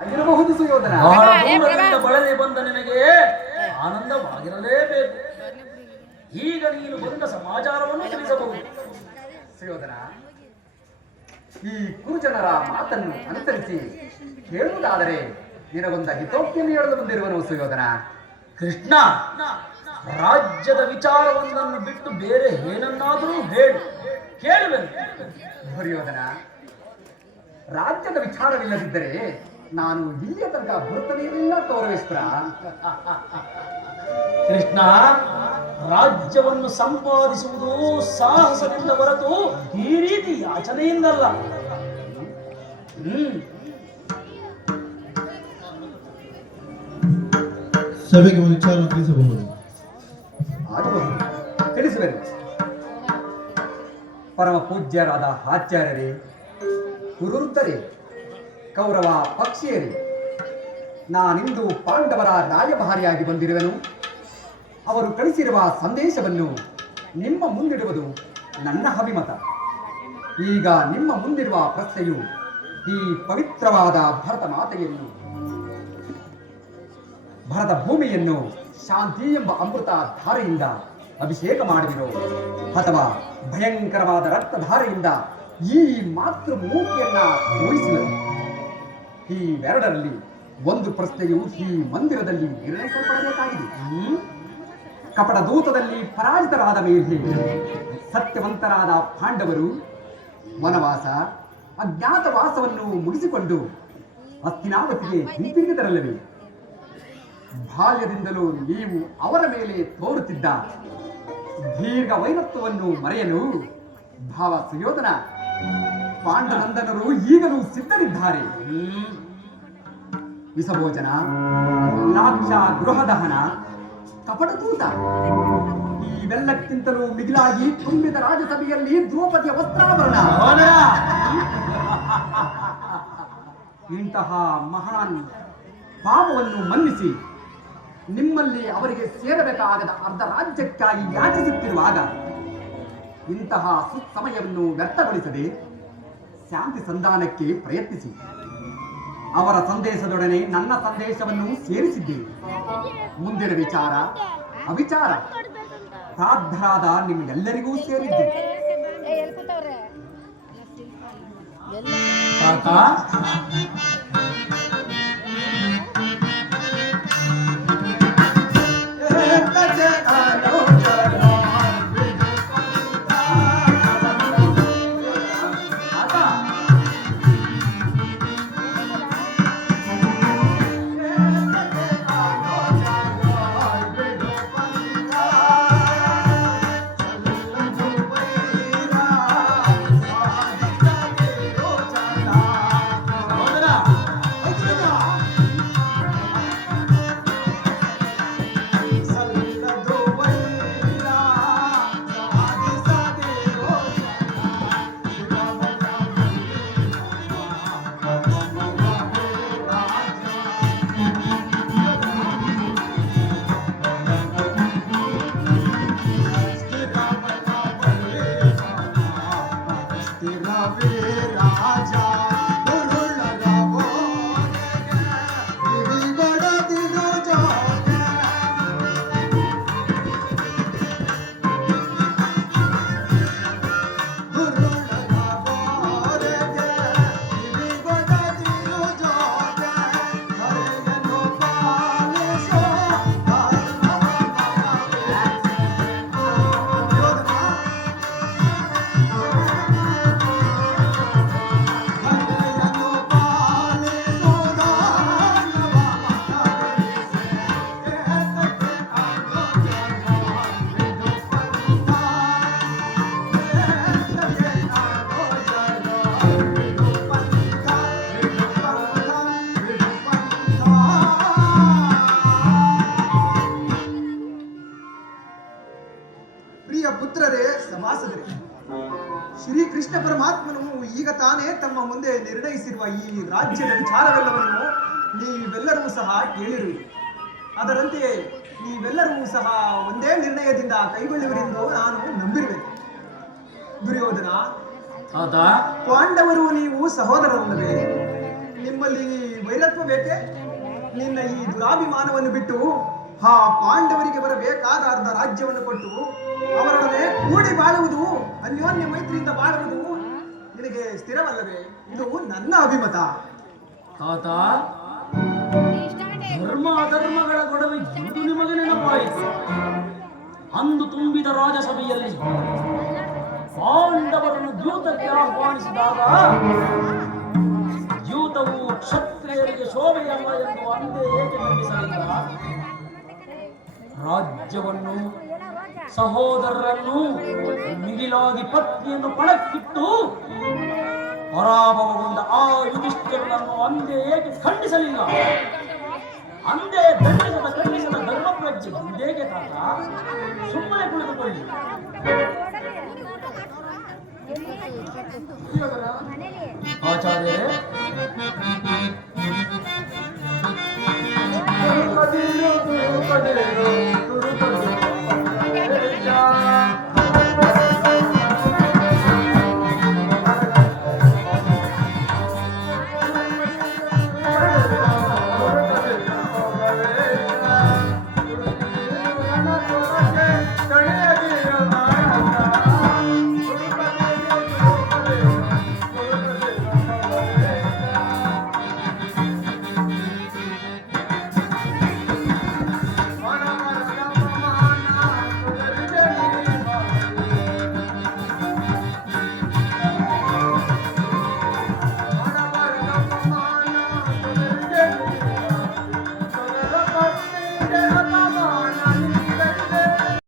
ಆಗಿರಬಹುದು ಸುಯೋಧನ. ಬಹಳ ದೂರದಿಂದ ಬಳಲಿ ಬಂದ ನಿನಗೆ ಆನಂದವಾಗಿರಲೇಬೇಕು. ಈಗ ನೀನು ಬಂದ ಸಮಾಚಾರವನ್ನು ತಿಳಿಸಬಹುದು. ಸುಯೋಧನ, ಈ ಕುರುಜನರ ಮಾತನ್ನು ಅನುಸರಿಸಿ ಹೇಳುವುದಾದರೆ ನಿನಗೊಂದ ಹಿತೋಕ್ತಿಯನ್ನು ಹೇಳಲು ಬಂದಿರುವನು ಸುಯೋಧನ. ಕೃಷ್ಣ, ರಾಜ್ಯದ ವಿಚಾರವೊಂದನ್ನು ಬಿಟ್ಟು ಬೇರೆ ಏನನ್ನಾದರೂ ಹೇಳು, ಕೇಳುವೆನು. ದುರ್ಯೋಧನ, ರಾಜ್ಯದ ವಿಚಾರವಿಲ್ಲದಿದ್ದರೆ ನಾನು ಇಲ್ಲಿಯ ತನಕ ಬರುತ್ತನೆಯಲ್ಲ ಕೌರವೇಶ್ವರ. ಕೃಷ್ಣ, ರಾಜ್ಯವನ್ನು ಸಂಪಾದಿಸುವುದು ಸಾಹಸದಿಂದ ಹೊರತು ಈ ರೀತಿ ಯಾಚನೆಯಿಂದಲ್ಲ. ಸಭೆಗೆ ಒಂದು ವಿಚಾರ ತಿಳಿಸಬಹುದು. ಆಗಬಹುದು, ತಿಳಿಸುವೆನು. ಪರಮ ಪೂಜ್ಯರಾದ ಆಚಾರ್ಯರೇ, ಕುರುವೃತ್ತರೇ, ಕೌರವ ಪಕ್ಷಿಯರೇ, ನಾನಿಂದು ಪಾಂಡವರ ರಾಯಭಾರಿಯಾಗಿ ಬಂದಿರುವೆನು. ಅವರು ಕಳಿಸಿರುವ ಸಂದೇಶವನ್ನು ನಿಮ್ಮ ಮುಂದಿಡುವುದು ನನ್ನ ಅಭಿಮತ. ಈಗ ನಿಮ್ಮ ಮುಂದಿರುವ ಪ್ರಶ್ನೆಯು ಈ ಪವಿತ್ರವಾದ ಭರತ ಮಾತೆಯನ್ನು, ಭರತ ಭೂಮಿಯನ್ನು ಶಾಂತಿ ಎಂಬ ಅಮೃತ ಧಾರೆಯಿಂದ ಅಭಿಷೇಕ ಮಾಡುವಿರೋ ಅಥವಾ ಭಯಂಕರವಾದ ರಕ್ತಧಾರೆಯಿಂದ ಈ ಮಾತೃ ಮೂರ್ತಿಯನ್ನ ತೋರಿಸುವರು. ಈ ಎರಡರಲ್ಲಿ ಒಂದು ಪ್ರಶ್ನೆಯು ಈ ಮಂದಿರದಲ್ಲಿ ನಿರ್ಣಯಿಸಲ್ಪಡಬೇಕಾಗಿದೆ. ಕಪಟ ದೂತದಲ್ಲಿ ಪರಾಜಿತರಾದ ಮೇಲೆ ಸತ್ಯವಂತರಾದ ಪಾಂಡವರು ವನವಾಸ ಅಜ್ಞಾತವಾಸವನ್ನು ಮುಗಿಸಿಕೊಂಡು ಹಸ್ತಿನಾವತಿಗೆ ಹಿಂತಿರುಗಿದರಲ್ಲವೇ? ಬಾಲ್ಯದಿಂದಲೂ ನೀವು ಅವರ ಮೇಲೆ ತೋರುತ್ತಿದ್ದ ದೀರ್ಘ ವೈರತ್ವವನ್ನು ಮರೆಯಲು ಭಾವ ಸುಯೋಧನ, ಪಾಂಡನಂದನರು ಈಗಲೂ ಸಿದ್ಧರಿದ್ದಾರೆ. ವಿಷಭೋಜನ, ಲಾಕ್ಷ ಗೃಹದಹನ, ಕಪಟದೂತ, ಇವೆಲ್ಲಕ್ಕಿಂತಲೂ ಮಿಗಿಲಾಗಿ ತುಂಬಿದ ರಾಜಸಭೆಯಲ್ಲಿ ದ್ರೌಪದಿಯ ವಸ್ತ್ರಾಭರಣ. ಇಂತಹ ಮಹಾನ್ ಪಾಪವನ್ನು ಮನ್ನಿಸಿ ನಿಮ್ಮಲ್ಲಿ ಅವರಿಗೆ ಸೇರಬೇಕಾಗದ ಅರ್ಧ ರಾಜ್ಯಕ್ಕಾಗಿ ಯಾಚಿಸುತ್ತಿರುವಾಗ ಇಂತಹ ಸುಸಮಯವನ್ನು ವ್ಯರ್ಥಗೊಳಿಸದೆ ಶಾಂತಿ ಸಂಧಾನಕ್ಕೆ ಪ್ರಯತ್ನಿಸಿ. ಅವರ ಸಂದೇಶದೊಡನೆ ನನ್ನ ಸಂದೇಶವನ್ನು ಸೇರಿಸಿದ್ದೇವೆ. ಮುಂದಿನ ವಿಚಾರ ಅವಿಚಾರ ಪ್ರಾರ್ಥರಾದ ನಿಮ್ಮೆಲ್ಲರಿಗೂ ಸೇರಿದ್ದೆ. ಶ್ರೀಕೃಷ್ಣ ಪರಮಾತ್ಮನು ಈಗ ತಾನೇ ತಮ್ಮ ಮುಂದೆ ನಿರ್ಣಯಿಸಿರುವ ಈ ರಾಜ್ಯದ ವಿಚಾರವೆಲ್ಲವನ್ನು ನೀವೆಲ್ಲರೂ ಸಹ ಕೇಳಿರುವಿರಿ. ಅದರಂತೆಯೇ ನೀವೆಲ್ಲರೂ ಸಹ ಒಂದೇ ನಿರ್ಣಯದಿಂದ ಕೈಗೊಳ್ಳುವಿರೆಂದು ನಾನು ನಂಬಿರುವೆನು. ದುರ್ಯೋಧನ, ಪಾಂಡವರು ನೀವು ಸಹೋದರರಲ್ಲವೇ? ನಿಮ್ಮಲ್ಲಿ ವೈರತ್ವ ಬೇಕೆ? ನಿನ್ನ ಈ ದುರಾಭಿಮಾನವನ್ನು ಬಿಟ್ಟು ಆ ಪಾಂಡವರಿಗೆ ಬರಬೇಕಾದ ಅರ್ಧ ರಾಜ್ಯವನ್ನು ಕೊಟ್ಟು ಅವರೊಡನೆ ಕೂಡಿ ಬಾಳುವುದು, ಅನ್ಯೋನ್ಯ ಮೈತ್ರಿಯಿಂದ ಬಾಳುವುದು ನಿನಗೆ ಸ್ಥಿರವಲ್ಲವೇ? ಇದು ನನ್ನ ಅಭಿಮತ. ತಾತ, ಧರ್ಮ ಅಧರ್ಮಗಳ ಗೊಡವೆ ಇಂದು ನಿಮಗೆ ನೆನಪಾಯಿತು. ಅಂದು ತುಂಬಿದ ರಾಜಸಭೆಯಲ್ಲಿ ಪಾಂಡವರನ್ನು ದ್ಯೂತಕ್ಕೆ ಆಹ್ವಾನಿಸಿದಾಗ ದ್ಯೂತವು ಕ್ಷತ್ರಿಯರಿಗೆ ಶೋಭೆಯಲ್ಲ ಎಂದು ಅಂದೇ ಏಕೆ ಖಂಡಿಸಲಿಲ್ಲ? ರಾಜ್ಯವನ್ನು, ಸಹೋದರರನ್ನು, ಮಿಗಿಲಾಗಿ ಪತ್ನಿಯನ್ನು ಪಣಕ್ಕಿಟ್ಟು ಪರಾಭವಗೊಂಡ ಆ ಯುಧಿಷ್ಠಿರನನ್ನು ಅಂದೇ ಏಕೆ ಖಂಡಿಸಲಿಲ್ಲ? ಅಂದೇ ಖಂಡಿಸದ ಧರ್ಮ ಪ್ರಜ್ಞೆ ಹಿಂದೇಗೆ ತಾತ? ಸುಮ್ಮನೆ ಕುಳಿತುಕೊಳ್ಳಿ. ಆಚಾರ್ಯರೇ,